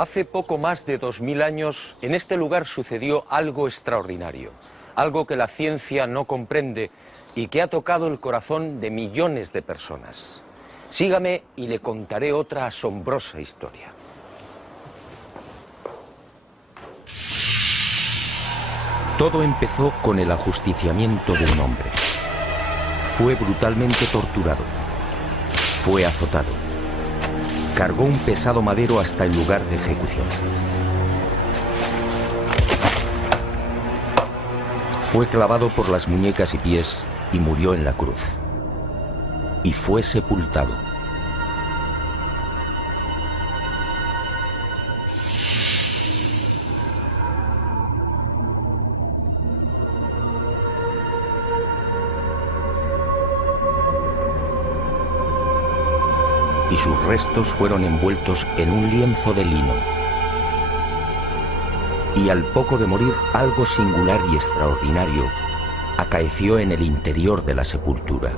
Hace poco más de 2000 años, en este lugar sucedió algo extraordinario, algo que la ciencia no comprende y que ha tocado el corazón de millones de personas. Sígame y le contaré otra asombrosa historia. Todo empezó con el ajusticiamiento de un hombre. Fue brutalmente torturado. Fue azotado. Cargó un pesado madero hasta el lugar de ejecución. Fue clavado por las muñecas y pies y murió en la cruz. Y fue sepultado. Y sus restos fueron envueltos en un lienzo de lino. Y al poco de morir, algo singular y extraordinario acaeció en el interior de la sepultura.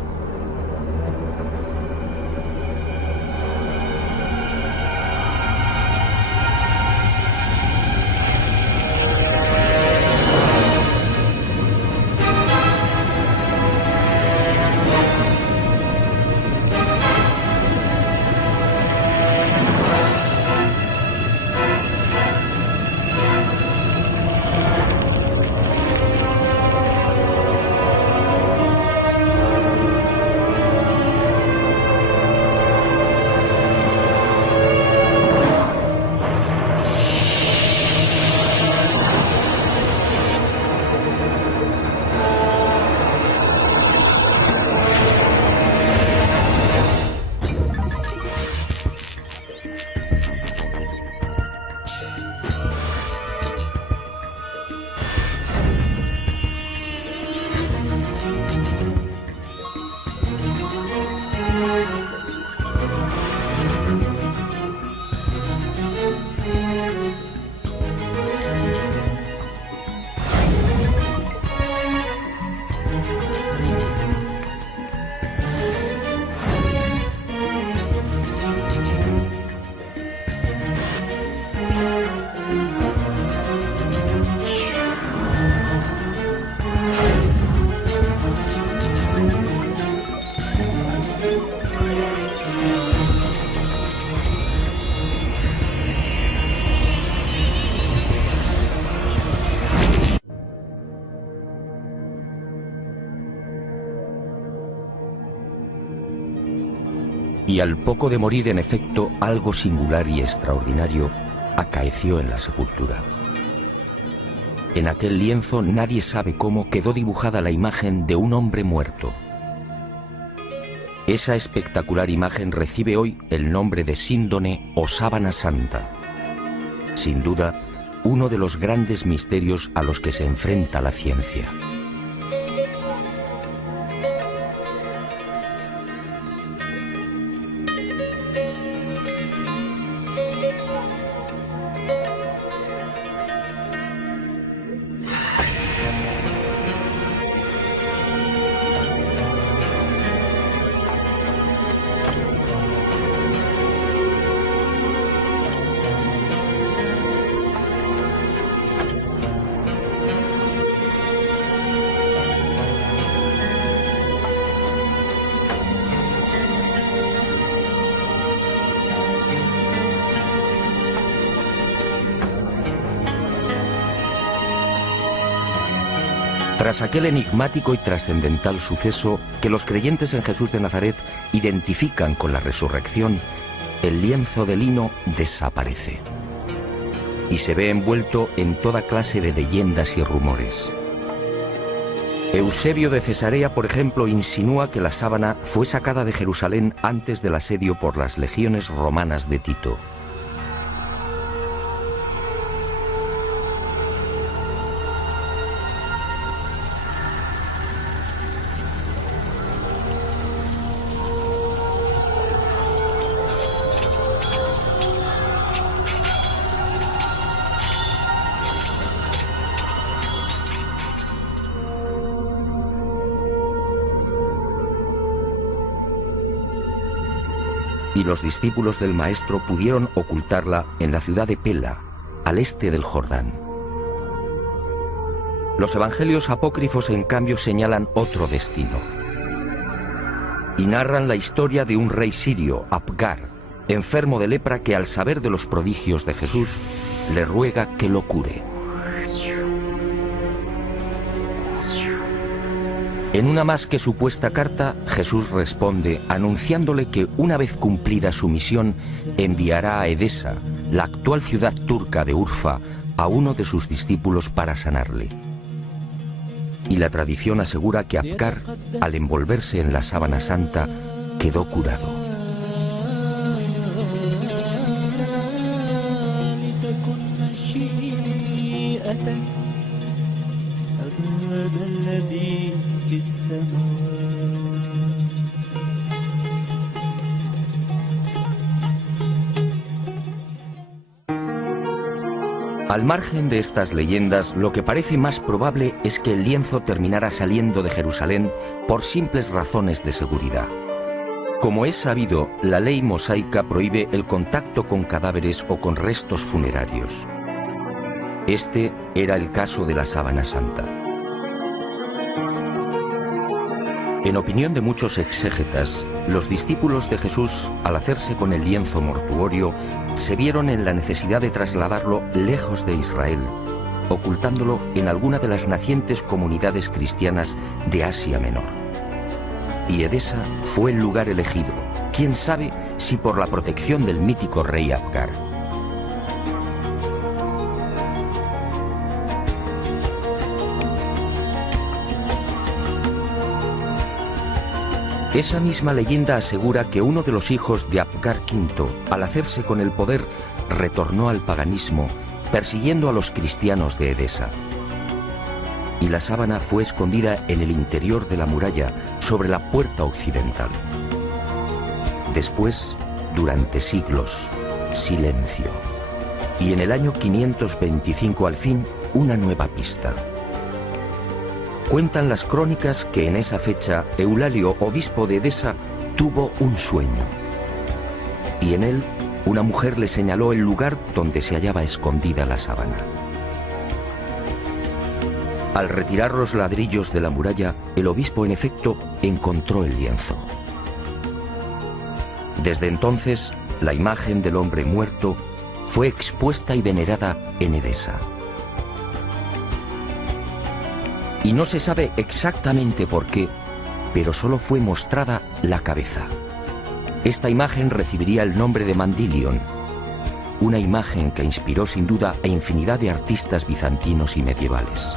Y al poco de morir, en efecto, algo singular y extraordinario acaeció en la sepultura. En aquel lienzo, nadie sabe cómo, quedó dibujada la imagen de un hombre muerto. Esa espectacular imagen recibe hoy el nombre de síndone o sábana santa. Sin duda, uno de los grandes misterios a los que se enfrenta la ciencia. Tras aquel enigmático y trascendental suceso que los creyentes en Jesús de Nazaret identifican con la resurrección, el lienzo de lino desaparece y se ve envuelto en toda clase de leyendas y rumores. Eusebio de Cesarea, por ejemplo, insinúa que la sábana fue sacada de Jerusalén antes del asedio por las legiones romanas de Tito. y los discípulos del Maestro pudieron ocultarla en la ciudad de Pela, al este del Jordán. Los evangelios apócrifos, en cambio, señalan otro destino y narran la historia de un rey sirio, Apgar, enfermo de lepra, que al saber de los prodigios de Jesús le ruega que lo cure. En una más que supuesta carta, Jesús responde anunciándole que una vez cumplida su misión enviará a Edesa, la actual ciudad turca de Urfa, a uno de sus discípulos para sanarle. Y la tradición asegura que Apgar, al envolverse en la sábana santa, quedó curado. Al margen de estas leyendas, lo que parece más probable es que el lienzo terminara saliendo de Jerusalén por simples razones de seguridad. Como es sabido, la ley mosaica prohíbe el contacto con cadáveres o con restos funerarios. Este era el caso de la sábana santa. En opinión de muchos exégetas, los discípulos de Jesús, al hacerse con el lienzo mortuorio, se vieron en la necesidad de trasladarlo lejos de Israel, ocultándolo en alguna de las nacientes comunidades cristianas de Asia Menor. Y Edesa fue el lugar elegido, quién sabe si por la protección del mítico rey Apgar. Esa misma leyenda asegura que uno de los hijos de Apgar V, al hacerse con el poder, retornó al paganismo, persiguiendo a los cristianos de Edesa. Y la sábana fue escondida en el interior de la muralla, sobre la puerta occidental. Después, durante siglos, silencio. Y en el año 525, al fin, una nueva pista. Cuentan las crónicas que en esa fecha Eulalio, obispo de Edesa, tuvo un sueño. Y en él, una mujer le señaló el lugar donde se hallaba escondida la sábana. Al retirar los ladrillos de la muralla, el obispo, en efecto, encontró el lienzo. Desde entonces, la imagen del hombre muerto fue expuesta y venerada en Edesa. Y no se sabe exactamente por qué, pero solo fue mostrada la cabeza. Esta imagen recibiría el nombre de Mandilion, una imagen que inspiró sin duda a infinidad de artistas bizantinos y medievales.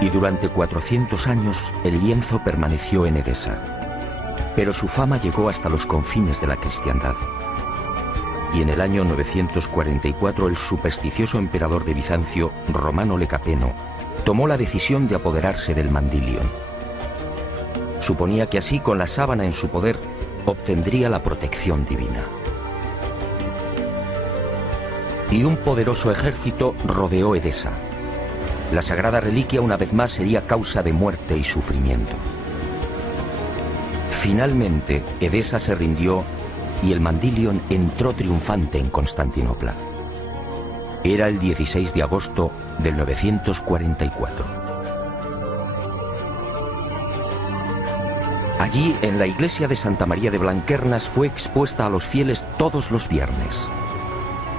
Y durante 400 años el lienzo permaneció en Edesa, pero su fama llegó hasta los confines de la cristiandad. Y en el año 944 el supersticioso emperador de Bizancio, Romano Lecapeno, tomó la decisión de apoderarse del Mandilion. Suponía que así, con la sábana en su poder, obtendría la protección divina. Y un poderoso ejército rodeó Edesa. La sagrada reliquia una vez más sería causa de muerte y sufrimiento. Finalmente, Edesa se rindió y el Mandilion entró triunfante en Constantinopla. Era el 16 de agosto del 944. Allí, en la iglesia de Santa María de Blanquernas, fue expuesta a los fieles todos los viernes.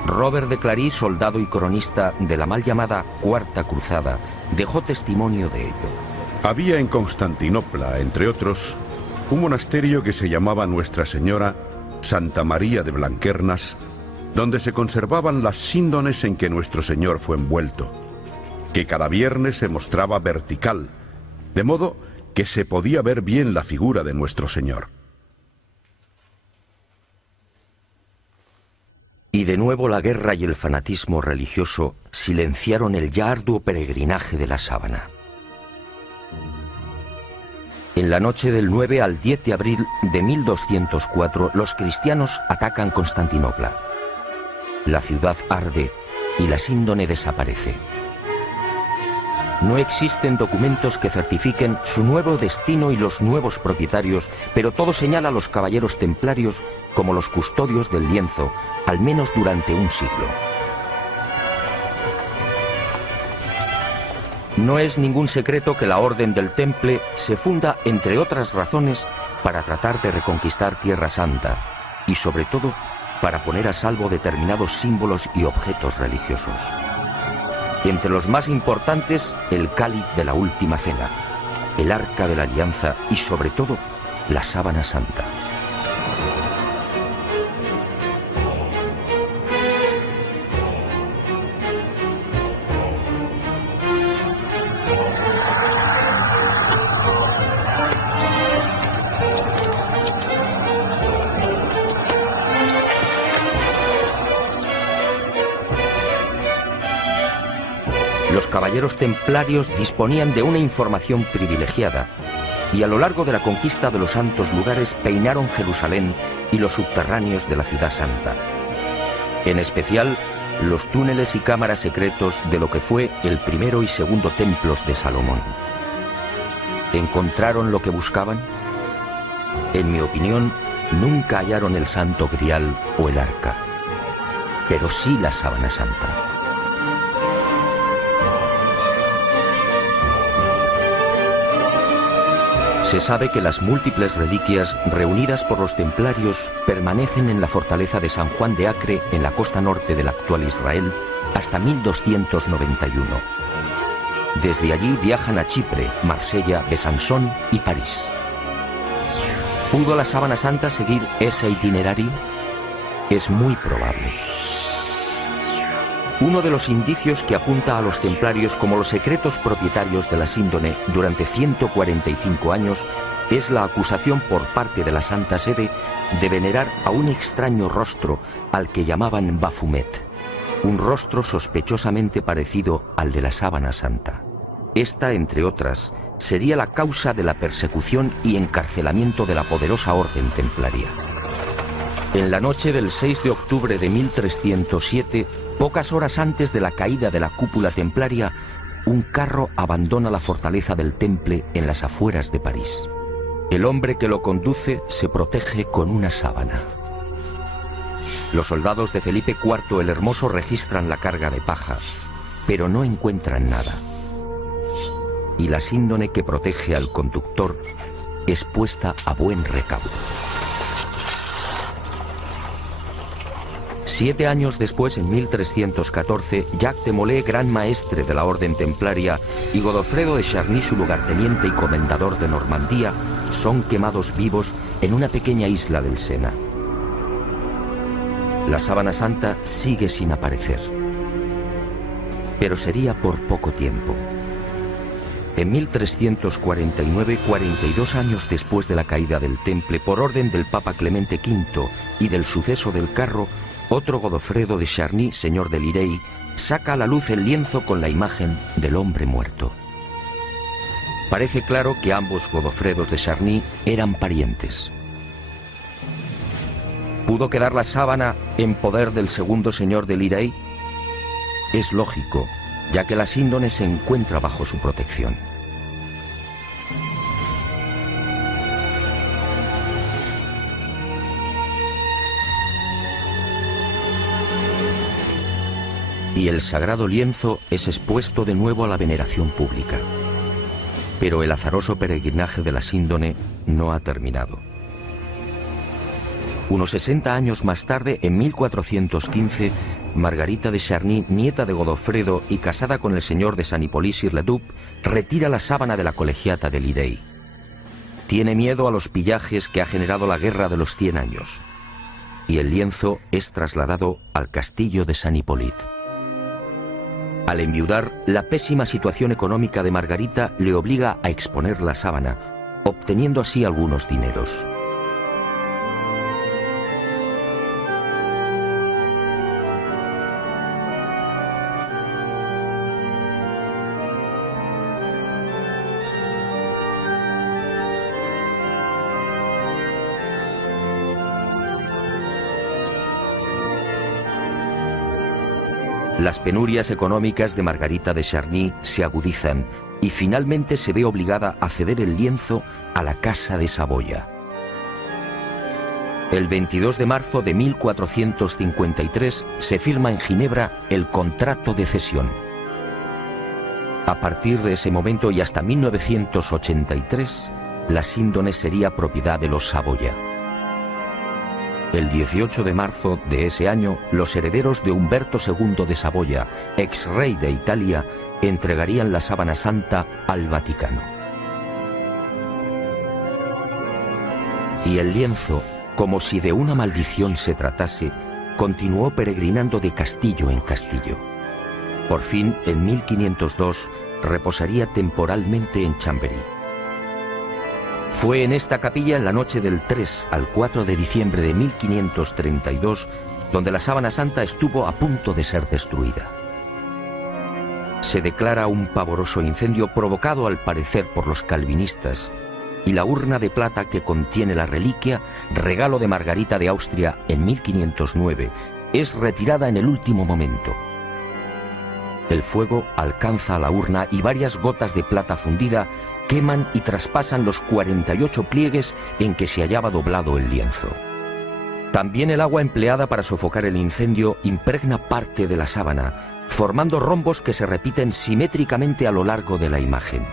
Robert de Clary, soldado y cronista de la mal llamada Cuarta Cruzada, dejó testimonio de ello. Había en Constantinopla, entre otros, un monasterio que se llamaba Nuestra Señora Santa María de Blanquernas, donde se conservaban las síndones en que nuestro Señor fue envuelto, que cada viernes se mostraba vertical, de modo que se podía ver bien la figura de nuestro Señor. Y de nuevo la guerra y el fanatismo religioso silenciaron el ya arduo peregrinaje de la sábana. En la noche del 9 al 10 de abril de 1204, los cristianos atacan Constantinopla. La ciudad arde y la síndone desaparece. No existen documentos que certifiquen su nuevo destino y los nuevos propietarios, pero todo señala a los caballeros templarios como los custodios del lienzo, al menos durante un siglo. No es ningún secreto que la Orden del Temple se funda, entre otras razones, para tratar de reconquistar Tierra Santa y, sobre todo, para poner a salvo determinados símbolos y objetos religiosos. Entre los más importantes, el cáliz de la Última Cena, el Arca de la Alianza y, sobre todo, la Sábana Santa. Los caballeros templarios disponían de una información privilegiada y a lo largo de la conquista de los santos lugares peinaron Jerusalén y los subterráneos de la Ciudad Santa. En especial, los túneles y cámaras secretos de lo que fue el primero y segundo templos de Salomón. ¿Encontraron lo que buscaban? En mi opinión, nunca hallaron el Santo Grial o el Arca, pero sí la Sábana Santa. Se sabe que las múltiples reliquias reunidas por los templarios permanecen en la fortaleza de San Juan de Acre, en la costa norte del actual Israel, hasta 1291. Desde allí viajan a Chipre, Marsella, Besançon y París. ¿Pudo la Sábana Santa seguir ese itinerario? Es muy probable. Uno de los indicios que apunta a los templarios como los secretos propietarios de la síndone durante 145 años es la acusación por parte de la Santa Sede de venerar a un extraño rostro al que llamaban Baphomet, un rostro sospechosamente parecido al de la Sábana Santa. Esta, entre otras, sería la causa de la persecución y encarcelamiento de la poderosa orden templaria. En la noche del 6 de octubre de 1307, pocas horas antes de la caída de la cúpula templaria, un carro abandona la fortaleza del Temple en las afueras de París. El hombre que lo conduce se protege con una sábana. Los soldados de Felipe IV el Hermoso registran la carga de paja, pero no encuentran nada. Y la síndone que protege al conductor es puesta a buen recaudo. 7 años después, en 1314, Jacques de Molay, gran maestre de la orden templaria, y Godofredo de Charny, su lugarteniente y comendador de Normandía, son quemados vivos en una pequeña isla del Sena. La Sábana Santa sigue sin aparecer, pero sería por poco tiempo. En 1349, 42 años después de la caída del Temple, por orden del Papa Clemente V y del suceso del carro, otro Godofredo de Charny, señor de Lirey, saca a la luz el lienzo con la imagen del hombre muerto. Parece claro que ambos Godofredos de Charny eran parientes. ¿Pudo quedar la sábana en poder del segundo señor de Lirey? Es lógico, ya que la síndone se encuentra bajo su protección. Y el sagrado lienzo es expuesto de nuevo a la veneración pública. Pero el azaroso peregrinaje de la síndone no ha terminado. Unos 60 años más tarde, en 1415, Margarita de Charny, nieta de Godofredo y casada con el señor de San Hippolyte-sur-le-Duc, retira la sábana de la colegiata de Lirey. Tiene miedo a los pillajes que ha generado la guerra de los 100 años. Y el lienzo es trasladado al castillo de San Hippolyte. Al enviudar, la pésima situación económica de Margarita le obliga a exponer la sábana, obteniendo así algunos dineros. Las penurias económicas de Margarita de Charny se agudizan y finalmente se ve obligada a ceder el lienzo a la Casa de Saboya. El 22 de marzo de 1453 se firma en Ginebra el contrato de cesión. A partir de ese momento y hasta 1983, la síndone sería propiedad de los Saboya. El 18 de marzo de ese año, los herederos de Humberto II de Saboya, ex rey de Italia, entregarían la sábana santa al Vaticano. Y el lienzo, como si de una maldición se tratase, continuó peregrinando de castillo en castillo. Por fin, en 1502, reposaría temporalmente en Chambéry. Fue en esta capilla en la noche del 3 al 4 de diciembre de 1532 donde la sábana santa estuvo a punto de ser destruida. Se declara un pavoroso incendio provocado al parecer por los calvinistas y la urna de plata que contiene la reliquia, regalo de Margarita de Austria en 1509, es retirada en el último momento. El fuego alcanza a la urna y varias gotas de plata fundida queman y traspasan los 48 pliegues en que se hallaba doblado el lienzo. También el agua empleada para sofocar el incendio impregna parte de la sábana, formando rombos que se repiten simétricamente a lo largo de la imagen.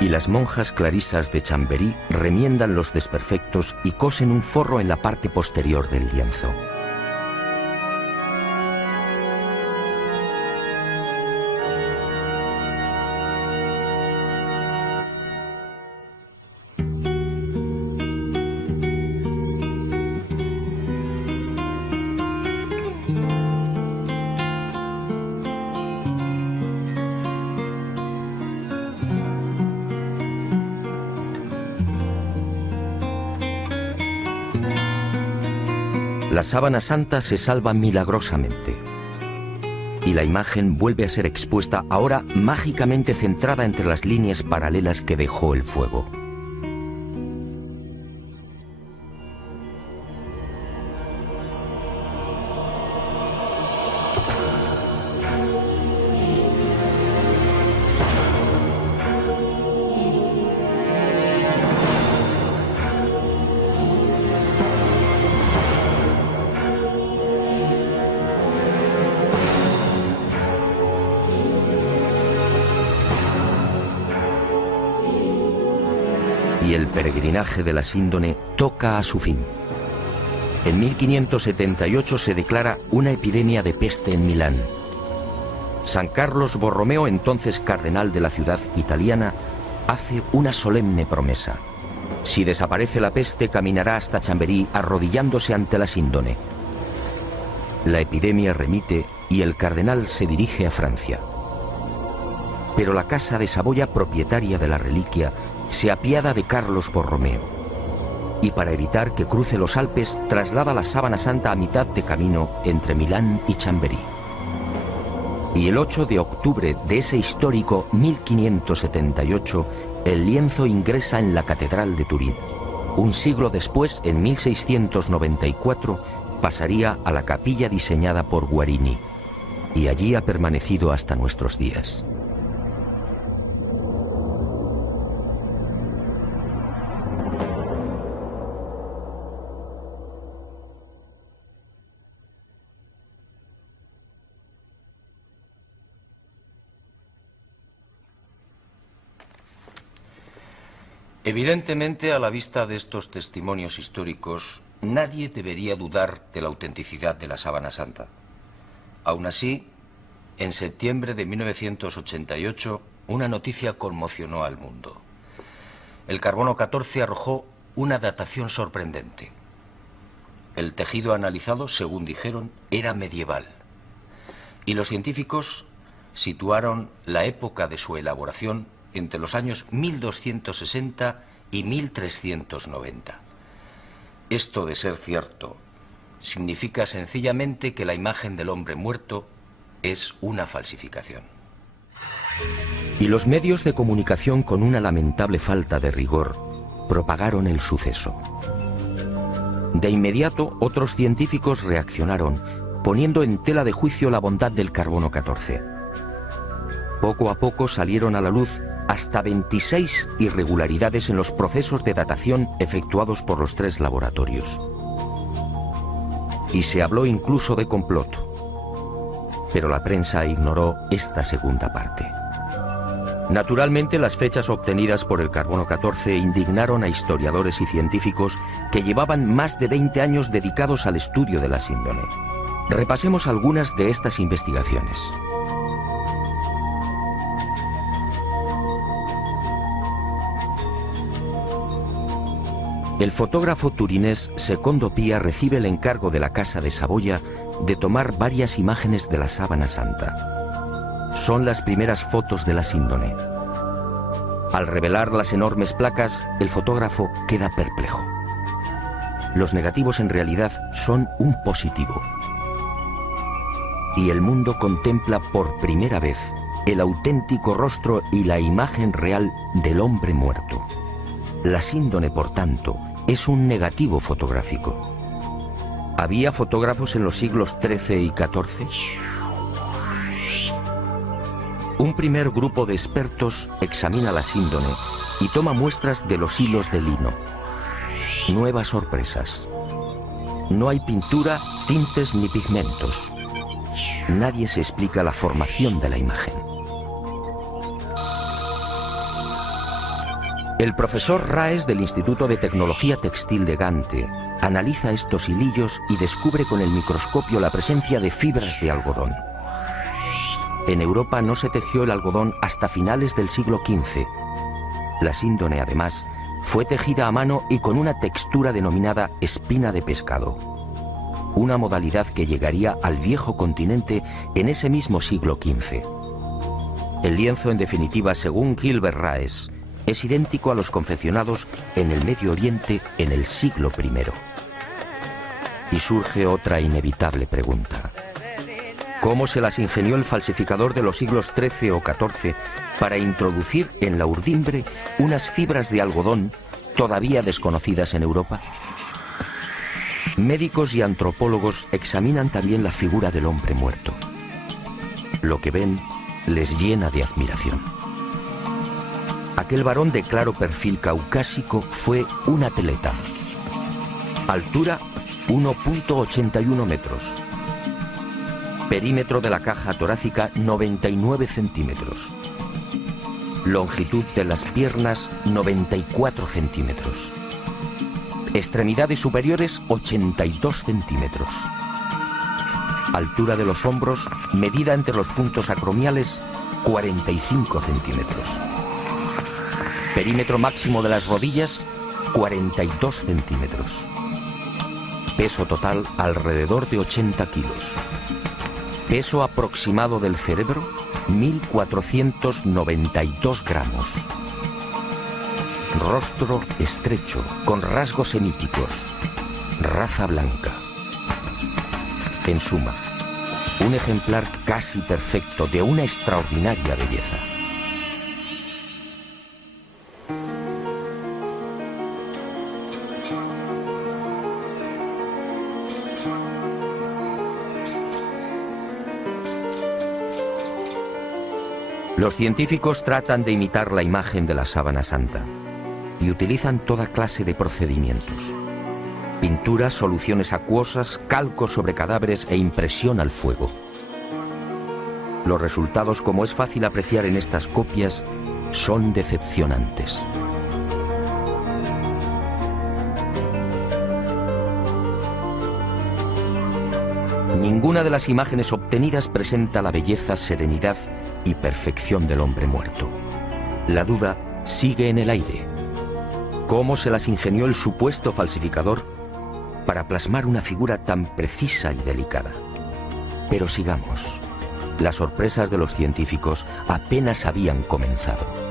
Y las monjas clarisas de Chambéry remiendan los desperfectos y cosen un forro en la parte posterior del lienzo. La sábana santa se salva milagrosamente y la imagen vuelve a ser expuesta, ahora mágicamente centrada entre las líneas paralelas que dejó el fuego. Y el peregrinaje de la síndone toca a su fin. En 1578 se declara una epidemia de peste en Milán. San Carlos Borromeo, entonces cardenal de la ciudad italiana, hace una solemne promesa. Si desaparece la peste, caminará hasta Chambéry arrodillándose ante la síndone. La epidemia remite y el cardenal se dirige a Francia. Pero la Casa de Saboya, propietaria de la reliquia, se apiada de Carlos Borromeo y para evitar que cruce los Alpes traslada la sábana santa a mitad de camino entre Milán y Chambéry. Y el 8 de octubre de ese histórico 1578, el lienzo ingresa en la Catedral de Turín. Un siglo después, en 1694, pasaría a la capilla diseñada por Guarini y allí ha permanecido hasta nuestros días. Evidentemente, a la vista de estos testimonios históricos, nadie debería dudar de la autenticidad de la sábana santa. Aún así, en septiembre de 1988, una noticia conmocionó al mundo. El carbono 14 arrojó una datación sorprendente. El tejido analizado, según dijeron, era medieval. Y los científicos situaron la época de su elaboración entre los años 1260 y 1390. Esto, de ser cierto, significa sencillamente que la imagen del hombre muerto es una falsificación. Y los medios de comunicación, con una lamentable falta de rigor, propagaron el suceso. De inmediato, otros científicos reaccionaron, poniendo en tela de juicio la bondad del carbono 14. Poco a poco salieron a la luz hasta 26 irregularidades en los procesos de datación efectuados por los 3 laboratorios. Y se habló incluso de complot. Pero la prensa ignoró esta segunda parte. Naturalmente, las fechas obtenidas por el carbono 14 indignaron a historiadores y científicos que llevaban más de 20 años dedicados al estudio de la síndone. Repasemos algunas de estas investigaciones. El fotógrafo turinés Secondo Pia recibe el encargo de la Casa de Saboya de tomar varias imágenes de la Sábana Santa. Son las primeras fotos de la síndone. Al revelar las enormes placas, el fotógrafo queda perplejo. Los negativos en realidad son un positivo. Y el mundo contempla por primera vez el auténtico rostro y la imagen real del hombre muerto. La síndone, por tanto, es un negativo fotográfico. ¿Había fotógrafos en los siglos XIII y XIV? Un primer grupo de expertos examina la síndone y toma muestras de los hilos de lino. Nuevas sorpresas. No hay pintura, tintes ni pigmentos. Nadie se explica la formación de la imagen. El profesor Raes del Instituto de Tecnología Textil de Gante analiza estos hilillos y descubre con el microscopio la presencia de fibras de algodón. En Europa no se tejió el algodón hasta finales del siglo XV. La síndone, además, fue tejida a mano y con una textura denominada espina de pescado, una modalidad que llegaría al viejo continente en ese mismo siglo XV. El lienzo, en definitiva, según Gilbert Raes, es idéntico a los confeccionados en el Medio Oriente en el siglo I. Y surge otra inevitable pregunta. ¿Cómo se las ingenió el falsificador de los siglos XIII o XIV para introducir en la urdimbre unas fibras de algodón todavía desconocidas en Europa? Médicos y antropólogos examinan también la figura del hombre muerto. Lo que ven les llena de admiración. Aquel varón de claro perfil caucásico fue un atleta. Altura 1,81 metros. Perímetro de la caja torácica 99 centímetros. Longitud de las piernas 94 centímetros. Extremidades superiores 82 centímetros. Altura de los hombros, medida entre los puntos acromiales, 45 centímetros. Perímetro máximo de las rodillas, 42 centímetros. Peso total alrededor de 80 kilos. Peso aproximado del cerebro, 1.492 gramos. Rostro estrecho, con rasgos semíticos. Raza blanca. En suma, un ejemplar casi perfecto de una extraordinaria belleza. Los científicos tratan de imitar la imagen de la Sábana Santa y utilizan toda clase de procedimientos. Pinturas, soluciones acuosas, calco sobre cadáveres e impresión al fuego. Los resultados, como es fácil apreciar en estas copias, son decepcionantes. Ninguna de las imágenes obtenidas presenta la belleza, serenidad y perfección del hombre muerto. La duda sigue en el aire. ¿Cómo se las ingenió el supuesto falsificador para plasmar una figura tan precisa y delicada? Pero sigamos. Las sorpresas de los científicos apenas habían comenzado.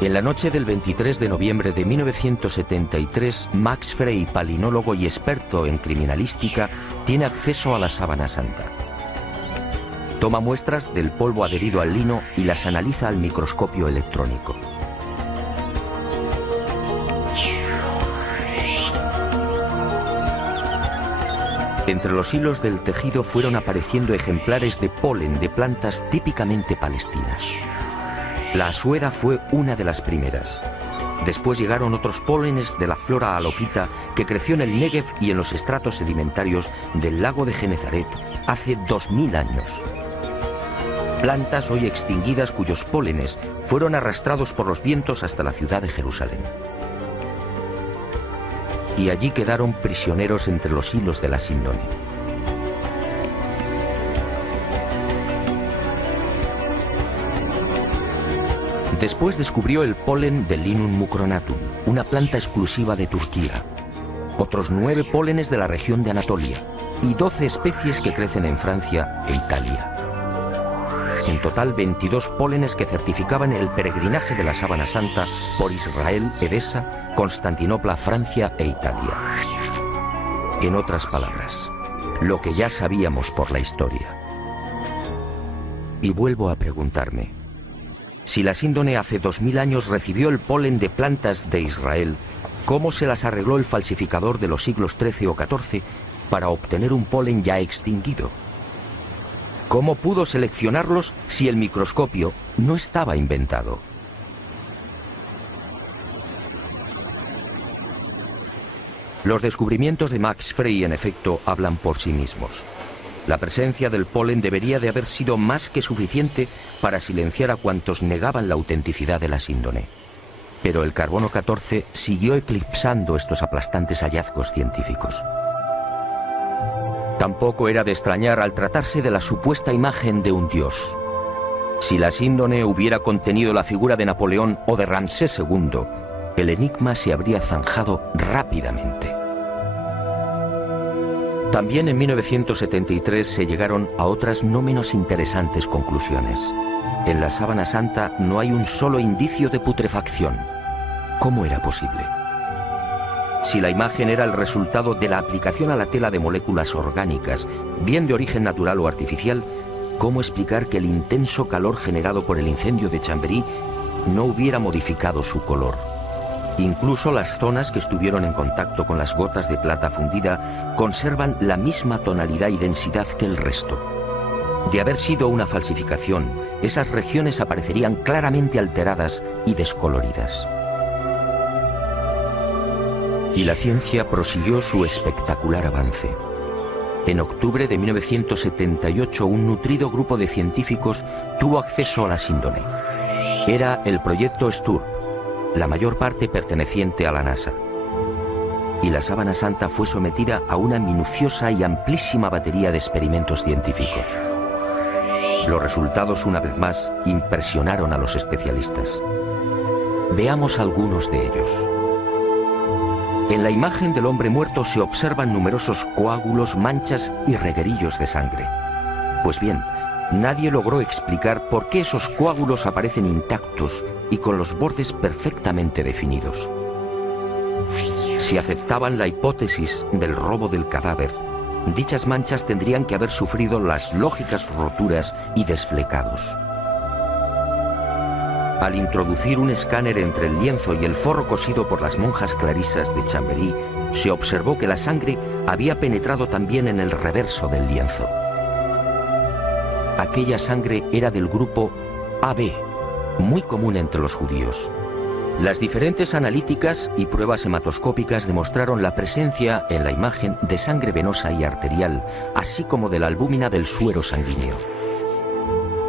En la noche del 23 de noviembre de 1973, Max Frey, palinólogo y experto en criminalística, tiene acceso a la Sábana Santa. Toma muestras del polvo adherido al lino y las analiza al microscopio electrónico. Entre los hilos del tejido fueron apareciendo ejemplares de polen de plantas típicamente palestinas. La asuera fue una de las primeras. Después llegaron otros pólenes de la flora halofita que creció en el Negev y en los estratos sedimentarios del lago de Genezaret hace 2000 años. Plantas hoy extinguidas cuyos pólenes fueron arrastrados por los vientos hasta la ciudad de Jerusalén. Y allí quedaron prisioneros entre los hilos de la síndone. Después descubrió el polen de Linum mucronatum, una planta exclusiva de Turquía, otros 9 pólenes de la región de Anatolia y 12 especies que crecen en Francia e Italia. En total 22 pólenes que certificaban el peregrinaje de la Sábana Santa por Israel, Edesa, Constantinopla, Francia e Italia. En otras palabras, lo que ya sabíamos por la historia. Y vuelvo a preguntarme, si la síndone hace 2000 años recibió el polen de plantas de Israel, ¿cómo se las arregló el falsificador de los siglos XIII o XIV para obtener un polen ya extinguido? ¿Cómo pudo seleccionarlos si el microscopio no estaba inventado? Los descubrimientos de Max Frey, en efecto, hablan por sí mismos. La presencia del polen debería de haber sido más que suficiente para silenciar a cuantos negaban la autenticidad de la síndone. Pero el carbono 14 siguió eclipsando estos aplastantes hallazgos científicos. Tampoco era de extrañar al tratarse de la supuesta imagen de un dios. Si la síndone hubiera contenido la figura de Napoleón o de Ramsés II, el enigma se habría zanjado rápidamente. También en 1973 se llegaron a otras no menos interesantes conclusiones. En la Sábana Santa no hay un solo indicio de putrefacción. ¿Cómo era posible? Si la imagen era el resultado de la aplicación a la tela de moléculas orgánicas, bien de origen natural o artificial, ¿cómo explicar que el intenso calor generado por el incendio de Chambéry no hubiera modificado su color? Incluso las zonas que estuvieron en contacto con las gotas de plata fundida conservan la misma tonalidad y densidad que el resto. De haber sido una falsificación, esas regiones aparecerían claramente alteradas y descoloridas. Y la ciencia prosiguió su espectacular avance. En octubre de 1978, un nutrido grupo de científicos tuvo acceso a la síndone. Era el proyecto STURP, la mayor parte perteneciente a la NASA. Y la Sábana Santa fue sometida a una minuciosa y amplísima batería de experimentos científicos. Los resultados, una vez más, impresionaron a los especialistas. Veamos algunos de ellos. En la imagen del hombre muerto se observan numerosos coágulos, manchas y reguerillos de sangre. Pues bien, nadie logró explicar por qué esos coágulos aparecen intactos y con los bordes perfectamente definidos. Si aceptaban la hipótesis del robo del cadáver, dichas manchas tendrían que haber sufrido las lógicas roturas y desflecados. Al introducir un escáner entre el lienzo y el forro cosido por las monjas clarisas de Chambéry, se observó que la sangre había penetrado también en el reverso del lienzo. Aquella sangre era del grupo AB, muy común entre los judíos. Las diferentes analíticas y pruebas hematoscópicas demostraron la presencia en la imagen de sangre venosa y arterial, así como de la albúmina del suero sanguíneo.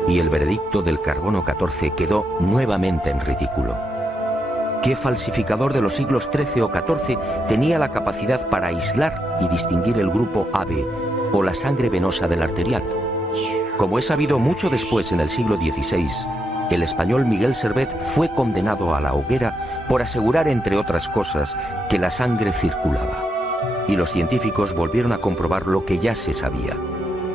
Y el veredicto del carbono 14 quedó nuevamente en ridículo. ¿Qué falsificador de los siglos XIII o XIV tenía la capacidad para aislar y distinguir el grupo AB o la sangre venosa del arterial? Como es sabido, mucho después, en el siglo XVI, el español Miguel Servet fue condenado a la hoguera por asegurar, entre otras cosas, que la sangre circulaba. Y los científicos volvieron a comprobar lo que ya se sabía: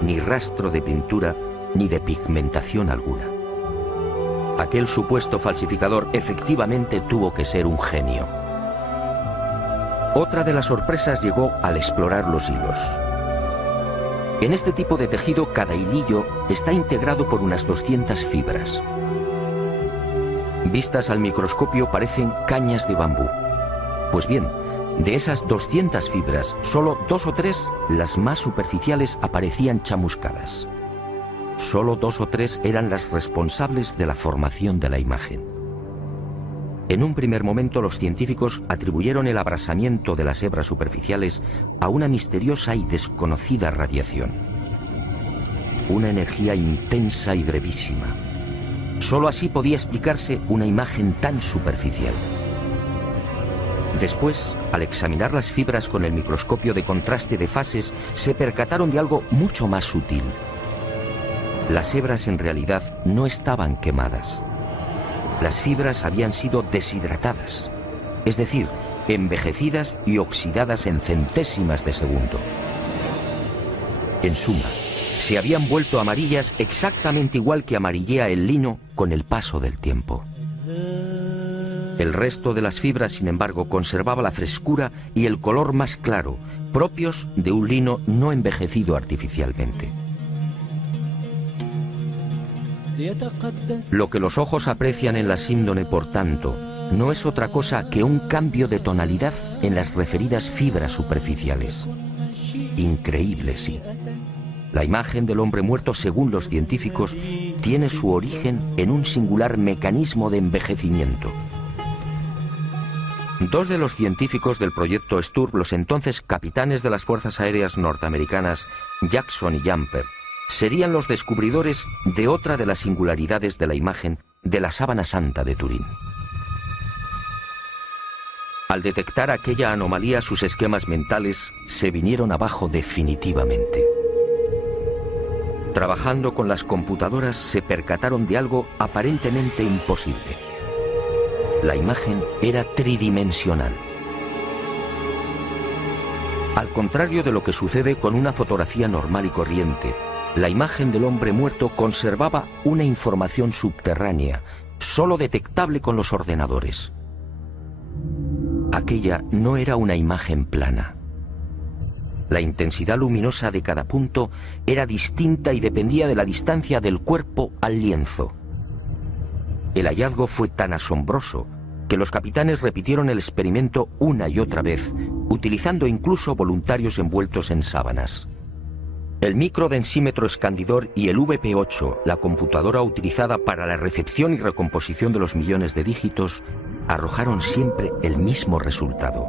ni rastro de pintura ni de pigmentación alguna. Aquel supuesto falsificador efectivamente tuvo que ser un genio. Otra de las sorpresas llegó al explorar los hilos. En este tipo de tejido, cada hilillo está integrado por unas 200 fibras. Vistas al microscopio parecen cañas de bambú. Pues bien, De esas 200 fibras, solo 2 o 3, las más superficiales, aparecían chamuscadas. Solo 2 o 3 eran las responsables de la formación de la imagen. En un primer momento, los científicos atribuyeron el abrasamiento de las hebras superficiales a una misteriosa y desconocida radiación. Una energía intensa y brevísima. Solo así podía explicarse una imagen tan superficial. Después, al examinar las fibras con el microscopio de contraste de fases, se percataron de algo mucho más sutil. Las hebras en realidad no estaban quemadas. Las fibras habían sido deshidratadas, es decir, envejecidas y oxidadas en centésimas de segundo. En suma, se habían vuelto amarillas exactamente igual que amarillea el lino con el paso del tiempo. El resto de las fibras, sin embargo, conservaba la frescura y el color más claro, propios de un lino no envejecido artificialmente. Lo que los ojos aprecian en la síndone, por tanto, no es otra cosa que un cambio de tonalidad en las referidas fibras superficiales. Increíble, sí. La imagen del hombre muerto, según los científicos, tiene su origen en un singular mecanismo de envejecimiento. Dos de los científicos del proyecto STURP, los entonces capitanes de las Fuerzas Aéreas norteamericanas, Jackson y Jumper, serían los descubridores de otra de las singularidades de la imagen de la Sábana Santa de Turín. Al detectar aquella anomalía, sus esquemas mentales se vinieron abajo definitivamente. Trabajando con las computadoras, se percataron de algo aparentemente imposible. La imagen era tridimensional. Al contrario de lo que sucede con una fotografía normal y corriente, la imagen del hombre muerto conservaba una información subterránea, solo detectable con los ordenadores. Aquella no era una imagen plana. La intensidad luminosa de cada punto era distinta y dependía de la distancia del cuerpo al lienzo. El hallazgo fue tan asombroso que los capitanes repitieron el experimento una y otra vez, utilizando incluso voluntarios envueltos en sábanas. El microdensímetro escandidor y el VP8, la computadora utilizada para la recepción y recomposición de los millones de dígitos, arrojaron siempre el mismo resultado.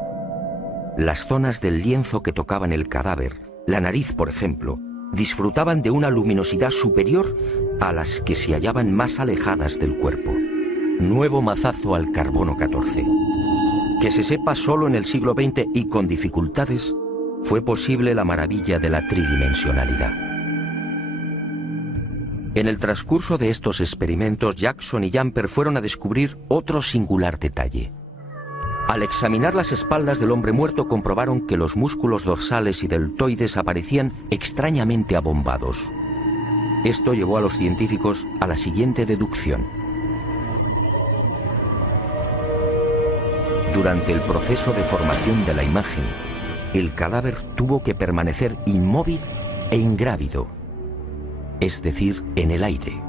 Las zonas del lienzo que tocaban el cadáver, la nariz por ejemplo, disfrutaban de una luminosidad superior a las que se hallaban más alejadas del cuerpo. Nuevo mazazo al carbono 14. Que se sepa, solo en el siglo XX y con dificultades, fue posible la maravilla de la tridimensionalidad. En el transcurso de estos experimentos, Jackson y Jumper fueron a descubrir otro singular detalle. Al examinar las espaldas del hombre muerto, comprobaron que los músculos dorsales y deltoides aparecían extrañamente abombados. Esto llevó a los científicos a la siguiente deducción. Durante el proceso de formación de la imagen, el cadáver tuvo que permanecer inmóvil e ingrávido, es decir, en el aire.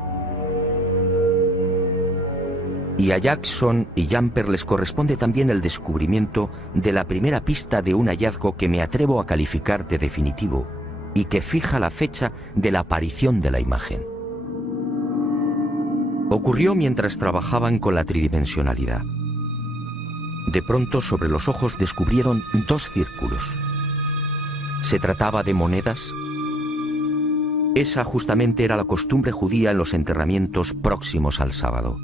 Y a Jackson y Jumper les corresponde también el descubrimiento de la primera pista de un hallazgo que me atrevo a calificar de definitivo y que fija la fecha de la aparición de la imagen. Ocurrió mientras trabajaban con la tridimensionalidad. De pronto, sobre los ojos descubrieron dos círculos. ¿Se trataba de monedas? Esa justamente era la costumbre judía en los enterramientos próximos al sábado.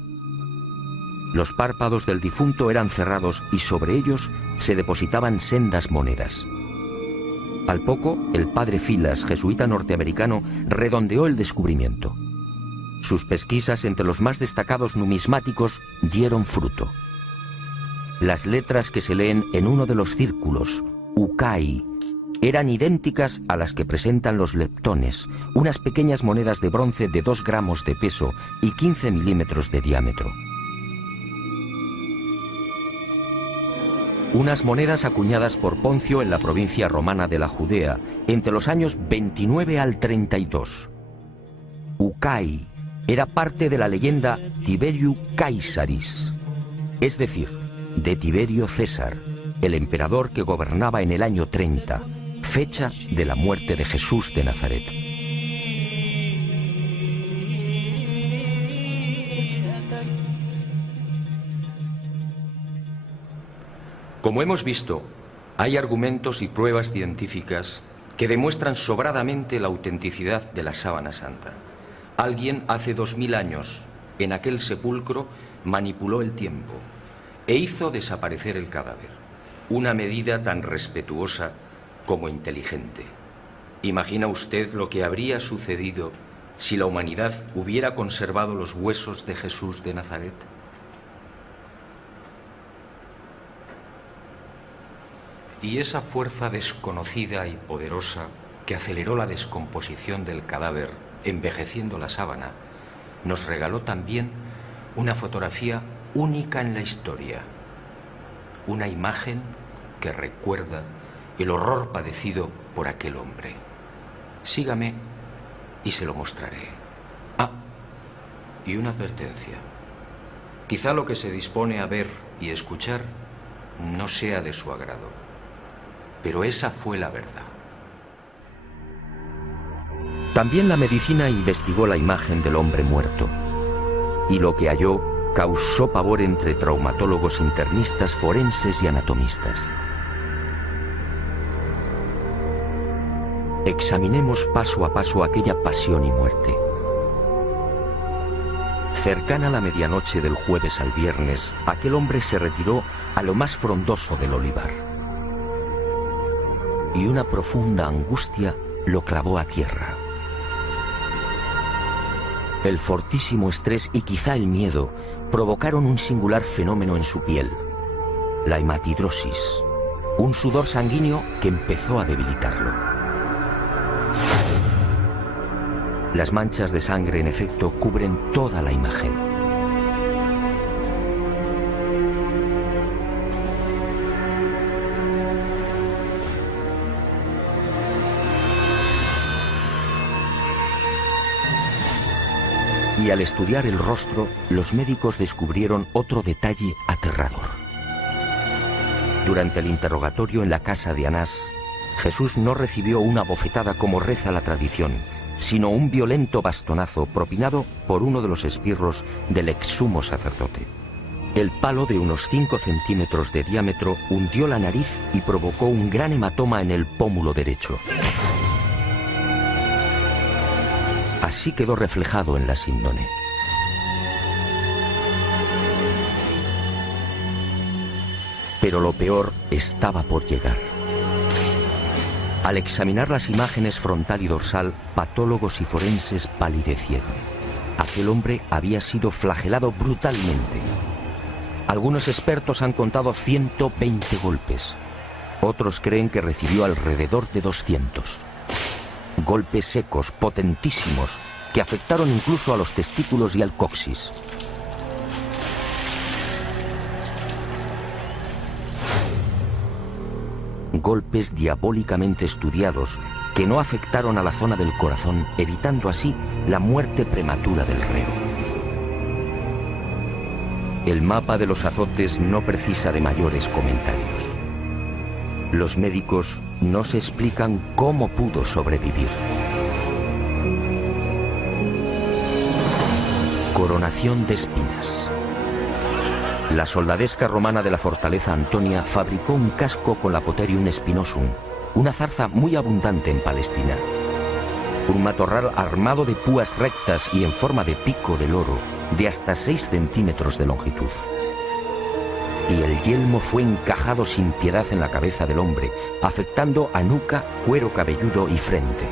Los párpados del difunto eran cerrados y sobre ellos se depositaban sendas monedas. Al poco, el padre Filas, jesuita norteamericano, redondeó el descubrimiento. Sus pesquisas entre los más destacados numismáticos dieron fruto. Las letras que se leen en uno de los círculos, Ukai, eran idénticas a las que presentan los leptones, unas pequeñas monedas de bronce de 2 gramos de peso y 15 milímetros de diámetro. Unas monedas acuñadas por Poncio en la provincia romana de la Judea entre los años 29 al 32. Ukai era parte de la leyenda Tiberiu Caesaris, es decir, de Tiberio César, el emperador que gobernaba en el año 30, fecha de la muerte de Jesús de Nazaret. Como hemos visto, hay argumentos y pruebas científicas que demuestran sobradamente la autenticidad de la sábana santa. Alguien hace 2000 años, en aquel sepulcro, manipuló el tiempo e hizo desaparecer el cadáver. Una medida tan respetuosa como inteligente. ¿Imagina usted lo que habría sucedido si la humanidad hubiera conservado los huesos de Jesús de Nazaret? Y esa fuerza desconocida y poderosa que aceleró la descomposición del cadáver, envejeciendo la sábana, nos regaló también una fotografía única en la historia. Una imagen que recuerda el horror padecido por aquel hombre. Sígame y se lo mostraré. Ah, y una advertencia. Quizá lo que se dispone a ver y escuchar no sea de su agrado. Pero esa fue la verdad. También la medicina investigó la imagen del hombre muerto. Y lo que halló causó pavor entre traumatólogos, internistas, forenses y anatomistas. Examinemos paso a paso aquella pasión y muerte. Cercana a la medianoche del jueves al viernes, aquel hombre se retiró a lo más frondoso del olivar. Y una profunda angustia lo clavó a tierra. El fortísimo estrés y quizá el miedo provocaron un singular fenómeno en su piel, la hematidrosis, un sudor sanguíneo que empezó a debilitarlo. Las manchas de sangre, en efecto, cubren toda la imagen. Y al estudiar el rostro, los médicos descubrieron otro detalle aterrador. Durante el interrogatorio en la casa de Anás, Jesús no recibió una bofetada como reza la tradición, sino un violento bastonazo propinado por uno de los esbirros del ex sumo sacerdote. El palo, de unos 5 centímetros de diámetro, hundió la nariz y provocó un gran hematoma en el pómulo derecho. Así quedó reflejado en la síndone. Pero lo peor estaba por llegar. Al examinar las imágenes frontal y dorsal, patólogos y forenses palidecieron. Aquel hombre había sido flagelado brutalmente. Algunos expertos han contado 120 golpes. Otros creen que recibió alrededor de 200. Golpes secos, potentísimos, que afectaron incluso a los testículos y al coxis. Golpes diabólicamente estudiados que no afectaron a la zona del corazón, evitando así la muerte prematura del reo. El mapa de los azotes no precisa de mayores comentarios. Los médicos no se explican cómo pudo sobrevivir. Coronación de espinas. La soldadesca romana de la fortaleza Antonia fabricó un casco con la Potherium spinosum, una zarza muy abundante en Palestina. Un matorral armado de púas rectas y en forma de pico de loro, de hasta 6 centímetros de longitud. Y el yelmo fue encajado sin piedad en la cabeza del hombre, afectando a nuca, cuero cabelludo y frente.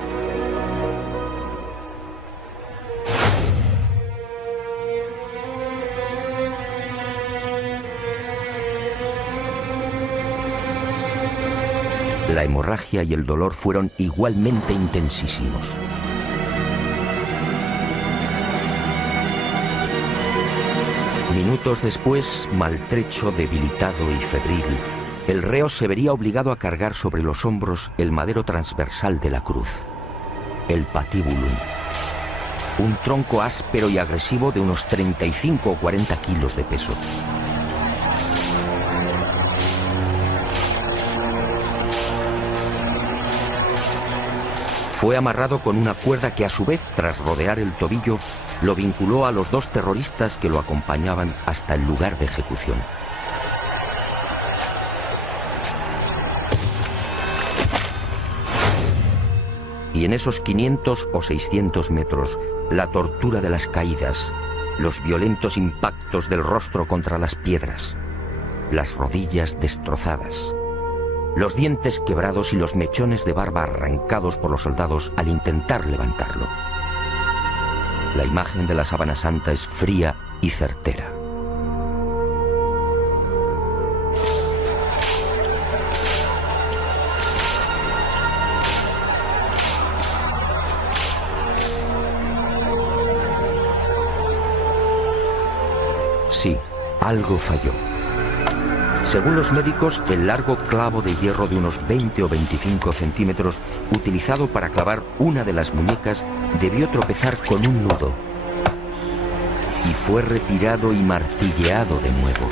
La hemorragia y el dolor fueron igualmente intensísimos. Minutos después, maltrecho, debilitado y febril, el reo se vería obligado a cargar sobre los hombros el madero transversal de la cruz, el patibulum, un tronco áspero y agresivo de unos 35 o 40 kilos de peso. Fue amarrado con una cuerda que a su vez, tras rodear el tobillo, lo vinculó a los 2 terroristas que lo acompañaban hasta el lugar de ejecución. Y en esos 500 o 600 metros, la tortura de las caídas, los violentos impactos del rostro contra las piedras, las rodillas destrozadas, los dientes quebrados y los mechones de barba arrancados por los soldados al intentar levantarlo. La imagen de la Sábana Santa es fría y certera. Sí, algo falló. Según los médicos, el largo clavo de hierro de unos 20 o 25 centímetros utilizado para clavar una de las muñecas debió tropezar con un nudo y fue retirado y martilleado de nuevo.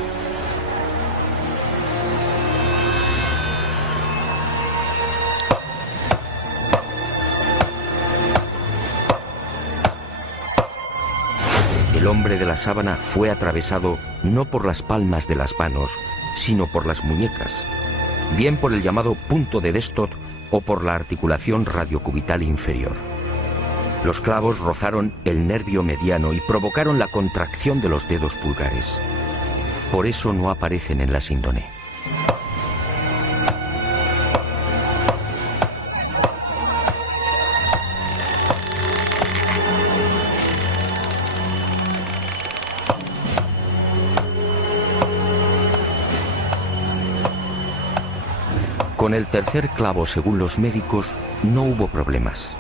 El hombre de la sábana fue atravesado no por las palmas de las manos, sino por las muñecas, bien por el llamado punto de Destot o por la articulación radiocubital inferior. Los clavos rozaron el nervio mediano y provocaron la contracción de los dedos pulgares. Por eso no aparecen en la síndone. Con el tercer clavo, según los médicos, no hubo problemas.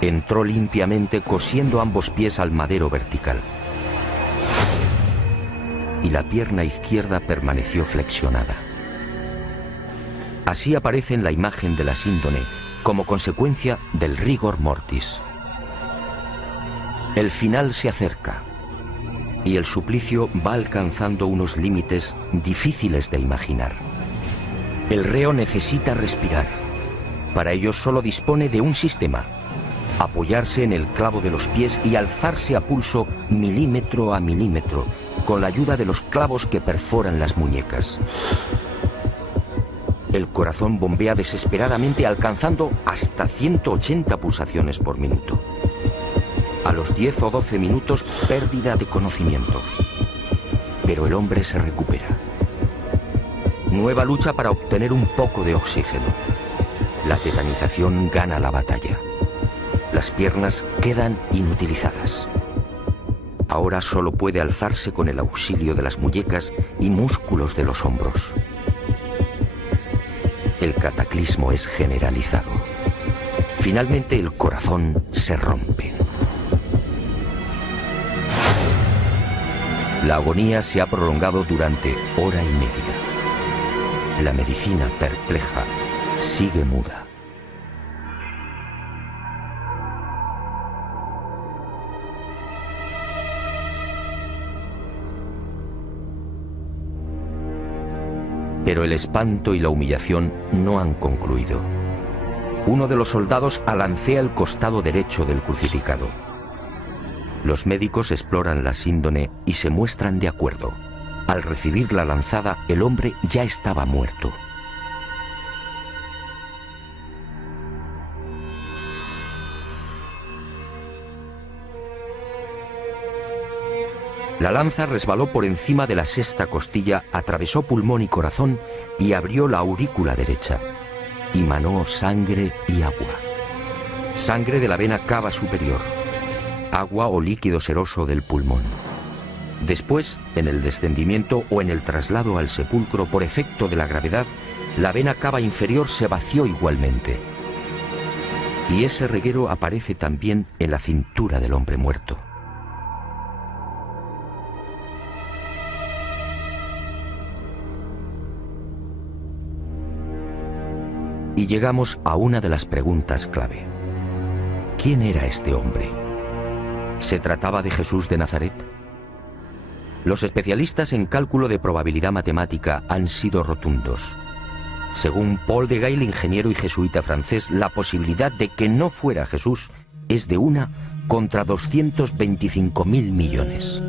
Entró limpiamente cosiendo ambos pies al madero vertical. Y la pierna izquierda permaneció flexionada. Así aparece en la imagen de la síndone, como consecuencia del rigor mortis. El final se acerca, y el suplicio va alcanzando unos límites difíciles de imaginar. El reo necesita respirar. Para ello solo dispone de un sistema: apoyarse en el clavo de los pies y alzarse a pulso milímetro a milímetro, con la ayuda de los clavos que perforan las muñecas. El corazón bombea desesperadamente, alcanzando hasta 180 pulsaciones por minuto. A los 10 o 12 minutos, pérdida de conocimiento. Pero el hombre se recupera. Nueva lucha para obtener un poco de oxígeno. La tetanización gana la batalla. Las piernas quedan inutilizadas. Ahora solo puede alzarse con el auxilio de las muñecas y músculos de los hombros. El cataclismo es generalizado. Finalmente el corazón se rompe. La agonía se ha prolongado durante hora y media. La medicina, perpleja, sigue muda. Pero el espanto y la humillación no han concluido. Uno de los soldados alancea el costado derecho del crucificado. Los médicos exploran la síndone y se muestran de acuerdo. Al recibir la lanzada, el hombre ya estaba muerto. La lanza resbaló por encima de la sexta costilla, atravesó pulmón y corazón y abrió la aurícula derecha. Manó sangre y agua. Sangre de la vena cava superior. Agua o líquido seroso del pulmón. Después, en el descendimiento o en el traslado al sepulcro por efecto de la gravedad, la vena cava inferior se vació igualmente. Y ese reguero aparece también en la cintura del hombre muerto. Y llegamos a una de las preguntas clave. ¿Quién era este hombre? ¿Se trataba de Jesús de Nazaret? Los especialistas en cálculo de probabilidad matemática han sido rotundos. Según Paul de Gail, ingeniero y jesuita francés, la posibilidad de que no fuera Jesús es de 1 contra 225.000 millones.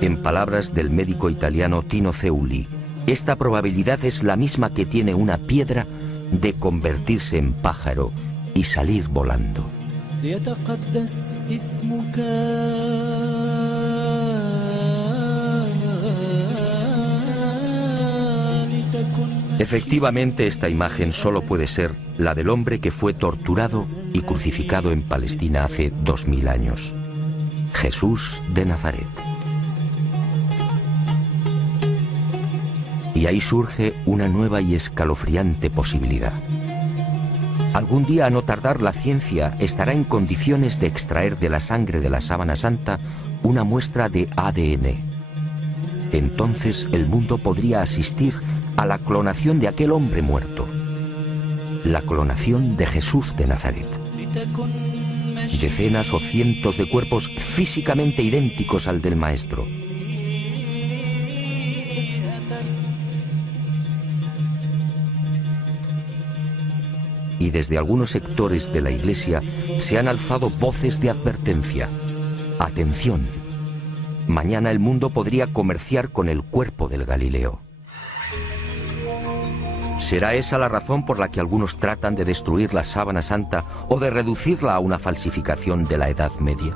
En palabras del médico italiano Tino Zeuli, esta probabilidad es la misma que tiene una piedra de convertirse en pájaro y salir volando. Efectivamente, esta imagen solo puede ser la del hombre que fue torturado y crucificado en Palestina hace 2000 años. Jesús de Nazaret. Y ahí surge una nueva y escalofriante posibilidad. Algún día, a no tardar, la ciencia estará en condiciones de extraer de la sangre de la sábana santa una muestra de ADN. Entonces el mundo podría asistir a la clonación de aquel hombre muerto. La clonación de Jesús de Nazaret. Decenas o cientos de cuerpos físicamente idénticos al del Maestro. Y desde algunos sectores de la Iglesia se han alzado voces de advertencia. Atención, mañana el mundo podría comerciar con el cuerpo del Galileo. ¿Será esa la razón por la que algunos tratan de destruir la sábana santa o de reducirla a una falsificación de la Edad Media?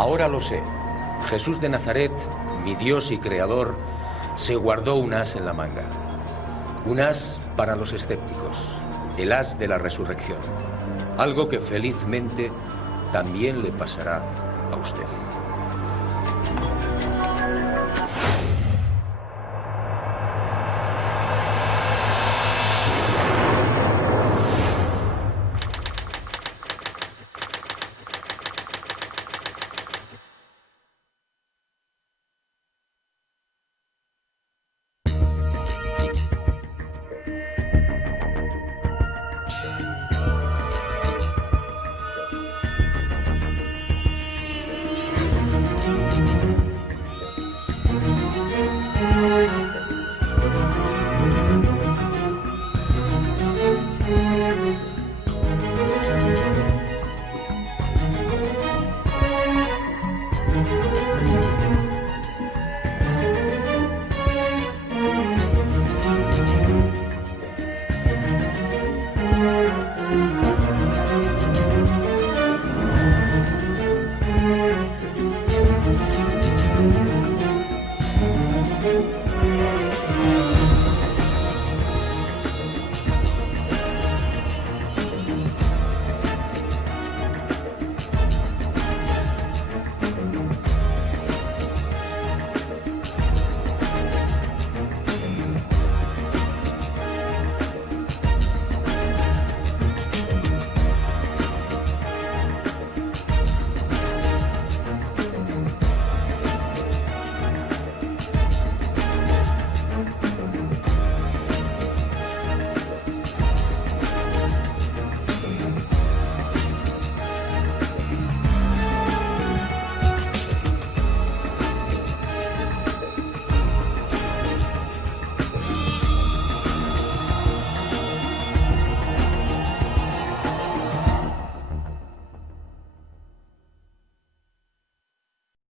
Ahora lo sé. Jesús de Nazaret, mi Dios y Creador, se guardó un as en la manga. Un as para los escépticos, el as de la resurrección. Algo que felizmente también le pasará a usted.